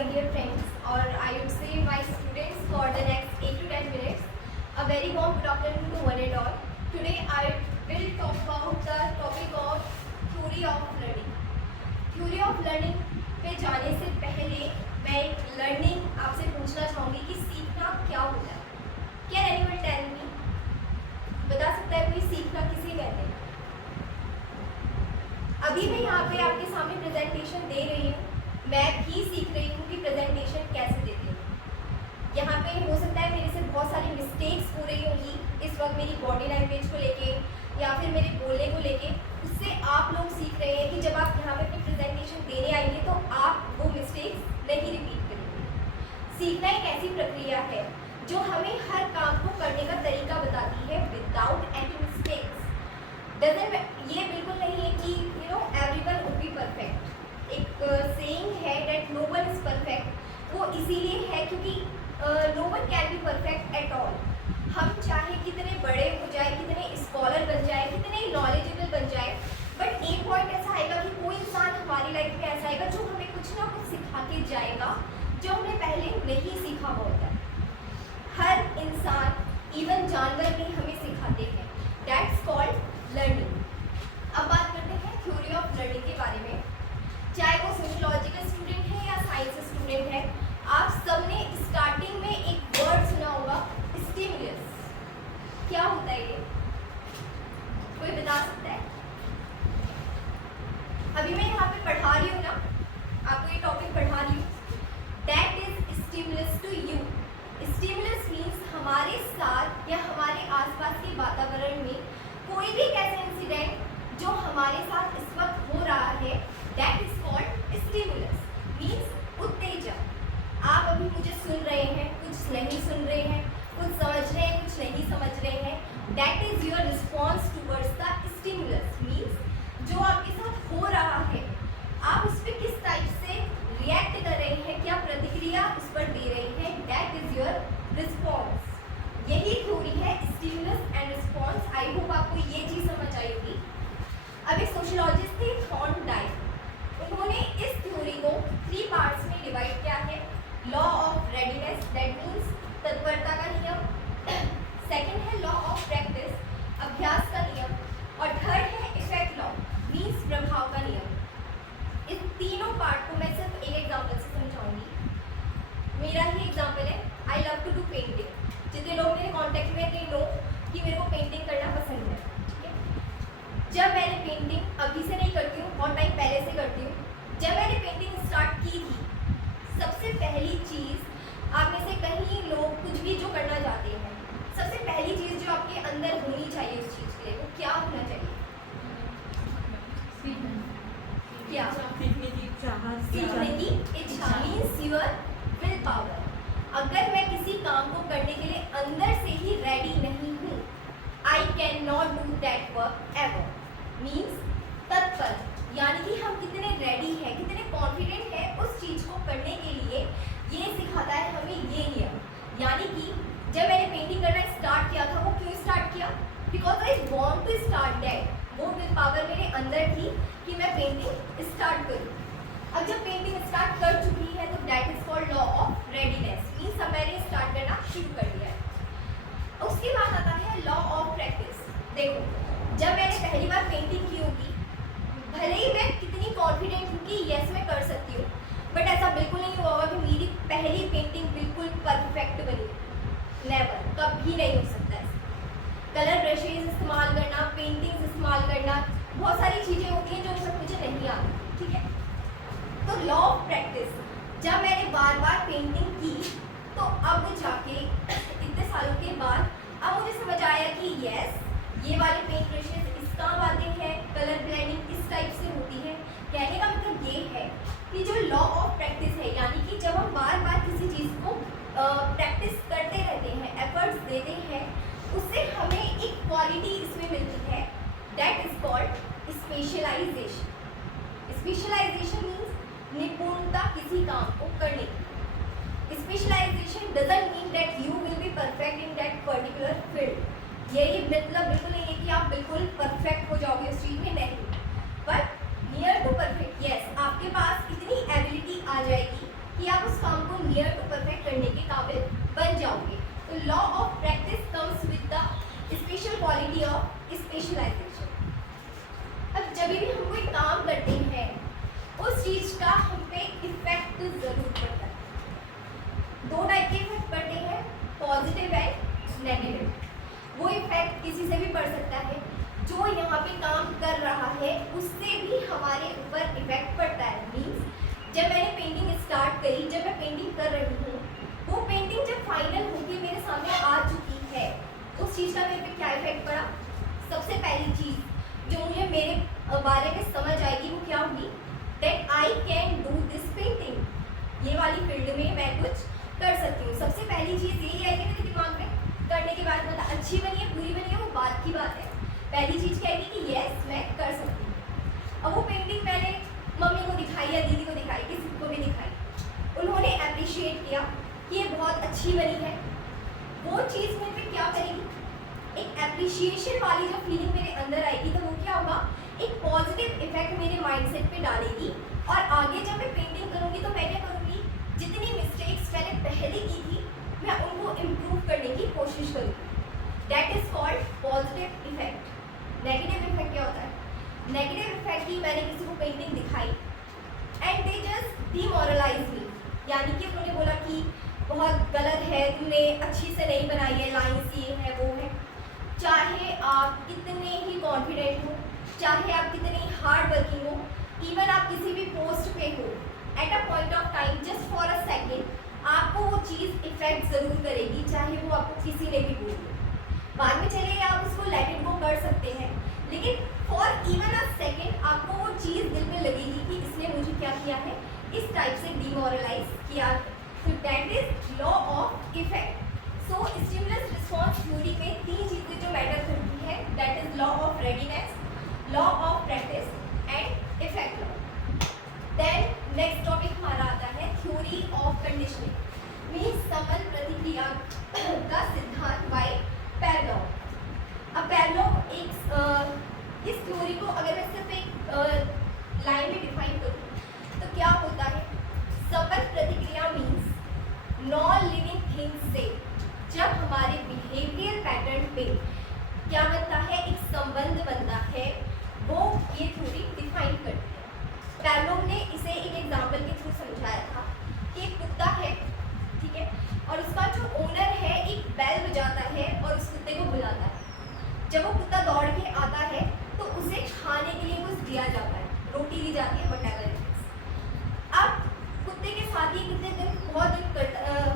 my dear friends, or I would say my students for the next 8 to 10 minutes. A very warm good afternoon to one and all. Today I will talk about the topic of theory of learning. Theory of learning पे जाने से पहले मैं एक learning आपसे पूछना चाहूँगी कि सीखना क्या होता है. Can anyone tell me? बता सकता है कोई सीखना किसे कहते हैं? अभी मैं यहाँ पे आपके सामने प्रेजेंटेशन दे रही हूँ. मैं भी सीख रही हूँ कि प्रेजेंटेशन कैसे देते हैं. यहाँ पे हो सकता है मेरे से बहुत सारी मिस्टेक्स हो रही होंगी इस वक्त मेरी बॉडी लैंग्वेज को लेके या फिर मेरे बोलने को लेके. उससे आप लोग सीख रहे हैं कि जब आप यहाँ पे अपनी प्रेजेंटेशन देने आएंगे तो आप वो मिस्टेक्स नहीं रिपीट करेंगे. सीखना एक ऐसी प्रक्रिया है जो हमें हर काम को करने का तरीका बताती है विदाउट एनी मिस्टेक्स. ये बिल्कुल नहीं है कि एवरीवन वुड बी परफेक्ट. एक सेइंग है that no one is perfect. वो इसीलिए है क्योंकि no one can be perfect at all. हम चाहे कितने बड़े हो जाए, कितने स्कॉलर बन जाए, कितने नॉलेजेबल बन जाए, बट एक पॉइंट ऐसा आएगा कि कोई इंसान हमारी लाइफ में ऐसा आएगा जो हमें कुछ ना कुछ सिखा के जाएगा जो हमने पहले नहीं सीखा होता है. हर इंसान, इवन जानवर भी हमें सिखाते हैं. That's called learning. अब बात करते हैं थ्योरी ऑफ लर्निंग के बारे में. चाहे वो सोशियोलॉजिकल स्टूडेंट है या साइंस स्टूडेंट है, आप सबने स्टार्टिंग में एक वर्ड सुना होगा, स्टिमुलस. क्या होता है ये? कोई बता सकता है? अभी मैं यहाँ पे पढ़ा रही हूँ ना, आपको ये टॉपिक पढ़ा रही हूँ. That is stimulus to you. Stimulus means हमारे साथ या हमारे आसपास के वातावरण में कोई भी ऐसा इंसिडेंट जो हमारे साथ इस वक्त हो रहा है, that is called stimulus. Means उत्तेजक. आप अभी मुझे सुन रहे हैं, कुछ नहीं सुन रहे हैं, कुछ समझ रहे हैं, कुछ नहीं समझ रहे हैं. That is your response towards the stimulus. Means जो आपके साथ हो रहा है, आप उस पर किस टाइप से रिएक्ट कर रहे हैं, क्या प्रतिक्रिया उस पर दे रहे हैं, दैट इज योर रिस्पॉन्स. यही थ्योरी है stimulus and response. I hope आपको ये चीज़ समझ आई होगी. अब एक सोशियोलॉजिस्ट थे थॉर्नडाइक. उन्होंने इस थ्योरी को 3 पार्ट्स में डिवाइड किया है. Law of readiness, that means तत्परता का नियम. सेकंड है लॉ ऑफ प्रैक्टिस, अभ्यास का नियम. और थर्ड है इफेक्ट लॉ, मीन्स प्रभाव का नियम. इस तीनों पार्ट को मैं सिर्फ एक एग्जाम्पल से समझाऊंगी. मेरा ही एग्जाम्पल है, I love to do painting. जितने लोग मेरे कॉन्टेक्ट में थे नो कि मेरे को पेंटिंग करना पसंद है. ठीक है, जब मैंने पेंटिंग अभी से नहीं करती हूँ, बहुत टाइम पहले से करती हूँ. जब मैंने पेंटिंग स्टार्ट की थी, सबसे पहली चीज़, आप में से कहीं लोग कुछ भी जो करना चाहते हैं, सबसे पहली चीज़ जो आपके अंदर होनी चाहिए उस चीज़ के लिए, वो क्या होना चाहिए? क्या? सीखने की इच्छा. Means your will power. अगर मैं किसी काम को करने के लिए अंदर से ही रेडी नहीं हूँ, I can not do that work ever. Means तत्पर. यानी कि हम कितने रेडी हैं, कितने कॉन्फिडेंट हैं उस चीज़ को करने के लिए, ये सिखाता है हमें ये नियम. यानी कि जब मैंने पेंटिंग करना स्टार्ट किया था, वो क्यों स्टार्ट किया? Because I want to start that. वो विल पावर मेरे अंदर थी कि मैं पेंटिंग स्टार्ट करूँ. अब जब पेंटिंग स्टार्ट कर चुकी है तो that is called law of readiness. Means अब मैंने स्टार्ट करना शुरू कर दिया है. उसके बाद आता है लॉ ऑफ प्रैक्टिस. देखो, जब मैंने पहली बार पेंटिंग की होगी, भले ही मैं कितनी कॉन्फिडेंट हूँ कि यस मैं कर सकती हूँ, बट ऐसा बिल्कुल नहीं हुआ होगा कि मेरी पहली पेंटिंग बिल्कुल परफेक्ट बनी. नेवर, कभी नहीं हो सकता है. कलर ब्रशेज इस्तेमाल करना, पेंटिंग्स इस्तेमाल करना, बहुत सारी चीज़ें होती हैं जो सब मुझे नहीं आती. ठीक है, तो लॉ ऑफ प्रैक्टिस, जब मैंने बार बार पेंटिंग की तो अब जाके इतने सालों के बाद अब मुझे समझ आया कि यस, ये वाले पेंट ब्रशेज इस काम आते हैं, कलर ब्लेंडिंग इस टाइप से होती है. कहने का मतलब ये है कि जो लॉ ऑफ प्रैक्टिस है, यानी कि जब हम बार बार किसी चीज़ को प्रैक्टिस करते रहते हैं, एफर्ट्स देते हैं, उससे हमें एक क्वालिटी इसमें मिलती है. That is called specialisation. Specialisation means निपुणता किसी काम को करने की. Specialisation doesn't mean that you will be perfect in that particular field. यही मतलब बिल्कुल नहीं है कि आप बिल्कुल परफेक्ट हो जाओगे उस चीज़ में, नहीं. But near to perfect, yes, आपके पास इतनी एबिलिटी आ जाएगी कि आप उस काम को नियर टू परफेक्ट करने के काबिल बन जाओगे। तो law of practice comes with the special quality of specialisation. अब जब भी हम कोई काम करते हैं उस चीज का हम पे इफेक्ट जरूर पड़ता है। दो टाइप के इफेक्ट पड़ते हैं, पॉजिटिव एंड नेगेटिव। वो इफेक्ट किसी से भी पड़ सकता है, जो यहाँ पे काम कर रहा है उससे भी हमारे ऊपर इफेक्ट पड़ता है। मीन्स जब मैंने पेंटिंग स्टार्ट करी, जब मैं पेंटिंग कर रही हूँ, वो पेंटिंग जब फाइनल होकर मेरे सामने आ चुकी है, उस चीज़ का मेरे पे क्या इफेक्ट पड़ा। सबसे पहली चीज़ जो मुझे मेरे बारे में समझ आएगी वो क्या होगी, that I can do this painting. ये वाली फील्ड में मैं कुछ कर सकती हूँ। सबसे पहली चीज़ यही आएगी मेरे दिमाग में। करने के बाद मतलब अच्छी बनी है बुरी बनी है वो बात की बात है, पहली चीज़ कहेगी कि यस मैं कर सकती हूँ। अब वो पेंटिंग मैंने मम्मी को दिखाई या दीदी को दिखाई, किसी को भी दिखाई, उन्होंने अप्रिशिएट किया कि ये बहुत अच्छी बनी है। वो चीज़ मेरे पे क्या करेगी, एक अप्रिशिएशन वाली जो फीलिंग मेरे अंदर आएगी, तो वो क्या होगा, एक पॉजिटिव इफेक्ट मेरे माइंडसेट पे डालेगी। और आगे जब मैं पेंटिंग करूँगी तो मैं क्या करूँगी, जितनी मिस्टेक्स मैंने पहले की थी मैं उनको इम्प्रूव करने की कोशिश करूँगी। That is called positive effect. Negative effect क्या होता है, नेगेटिव इफेक्ट की मैंने किसी को पेंटिंग दिखाई एंड दे जस्ट डीमोरलाइज मी, यानी कि उन्होंने बोला कि बहुत गलत है, तुमने अच्छी से नहीं बनाई है, लाइन्स ये है वो है। चाहे आप कितने ही कॉन्फिडेंट हो, चाहे आप कितने हार्ड वर्किंग हो, इवन आप किसी भी पोस्ट पे हो, at a point of time just for a second आपको वो चीज़ इफेक्ट ज़रूर करेगी, चाहे वो आपको किसी ने भी बोली। बाद में चले आप उसको लेट इट गो कर सकते हैं, लेकिन फॉर इवन अ सेकेंड आपको वो चीज़ दिल में लगेगी कि इसने मुझे क्या किया है, इस टाइप से डिमोरलाइज किया है। So that is law of effect. So stimulus response theory में तीन चीज़ें जो मैटर करती है, that is law of readiness, law of practice and effect law. Then next topic हमारा आता है थ्योरी ऑफ कंडीशनिंग, मीन्स समन प्रतिक्रिया का सिद्धांत बाय पैवलोव। अब पैवलोव इस थ्योरी को अगर मैं सिर्फ एक लाइन में डिफाइन करूँ तो क्या होता है, समन प्रतिक्रिया मीन्स नॉन लिविंग थिंग्स से जब हमारे बिहेवियर पैटर्न पे क्या बनता है, एक संबंध बनता है, वो ये थ्योरी डिफाइन करती है। पैवलोव ने इसे एक एग्जाम्पल के थ्रू समझाया था कि एक कुत्ता है, ठीक है, और उसका जो ओनर है एक बेल बजाता है और उस कुत्ते को बुलाता है। जब वो कुत्ता दौड़ के आता है तो उसे खाने के लिए कुछ दिया जाता है, रोटी दी जाती है, वटेवर। अब कुत्ते के साथ ही कितने दिन बहुत दिन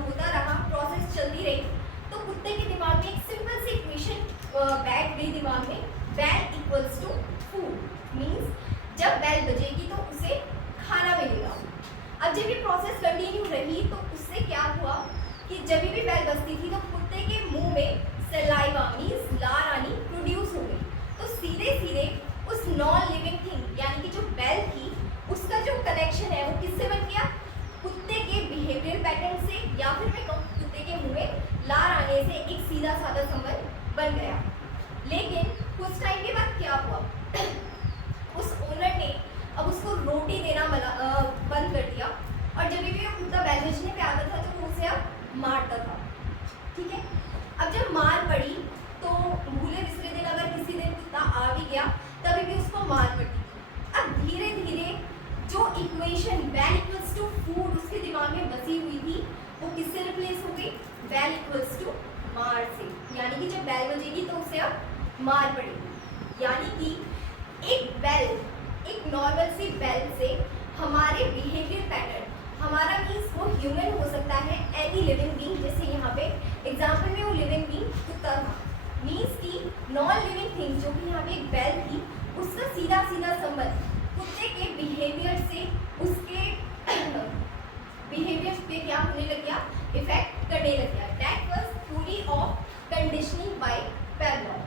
होता रहा, प्रोसेस चलती रही, तो कुत्ते के दिमाग में एक सिंपल सी इक्वेशन बैठ गई दिमाग में, bell equals to food, means जब बेल बजेगी तो उसे खाना मिलेगा। अब जब ये प्रोसेस कंटिन्यू रही तो उससे क्या हुआ कि जब भी बेल बजती थी तो कुत्ते के मुंह में सलाइवा मीन्स लार आनी प्रोड्यूस हो गई। तो सीधे सीधे उस नॉन लिविंग थिंग यानी कि जो बेल थी उसका जो कनेक्शन है वो किससे बन गया, कुत्ते के बिहेवियर पैटर्न से, या फिर मैं कहूँ कुत्ते के मुंह में लार आने से एक सीधा साधा संबंध बन गया। लेकिन कुछ टाइम के बाद क्या हुआ, उस ओनर ने अब उसको रोटी देना बंद कर दिया, और जब भी वो कुत्ता बेल बजने पे आता था तो वो उसे अब मारता था, ठीक है। अब जब मार पड़ी तो भूले बिसरे दिन अगर किसी दिन कुत्ता आ भी गया तभी भी उसको मार पड़ती थी। अब धीरे धीरे जो equation bell equals to food उसके दिमाग में बसी हुई थी वो किससे रिप्लेस हो गई, बेल इक्वल्स टू मार से, यानी कि जब बेल बजेगी तो उसे अब मार पड़ेगी। यानी कि एक बेल, एक नॉर्मल सी बेल से हमारे बिहेवियर पैटर्न, हमारा मीन्स वो ह्यूमन हो सकता है, एनी लिविंग बीइंग, जैसे यहाँ पे एग्जाम्पल में वो लिविंग बीइंग कुत्ता था, मीन्स की नॉन लिविंग थिंग जो कि यहाँ पे एक बेल थी, उसका सीधा सीधा संबंध कुत्ते के बिहेवियर से, उसके बिहेवियर पे क्या होने लग गया, इफेक्ट करने लग गया। That was theory of conditioning by Pavlov.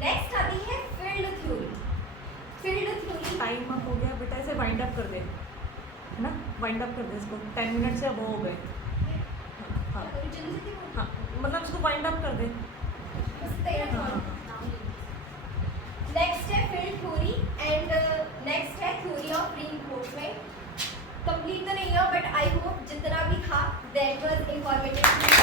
Next आती है field theory. Field theory time up हो गया बेटा, इसे वाइंड अप कर दे, है ना, वाइंड अप कर दे इसको, 10 मिनट से अब हो गए। हाँ हाँ, मतलब इसको वाइंड अप कर दे। नेक्स्ट है फील्ड थ्योरी एंड नेक्स्ट है थ्योरी ऑफ रीइंफोर्समेंट। कंप्लीट तो नहीं हुआ बट आई होप जितना भी था दैट वाज इंफॉर्मेटिव।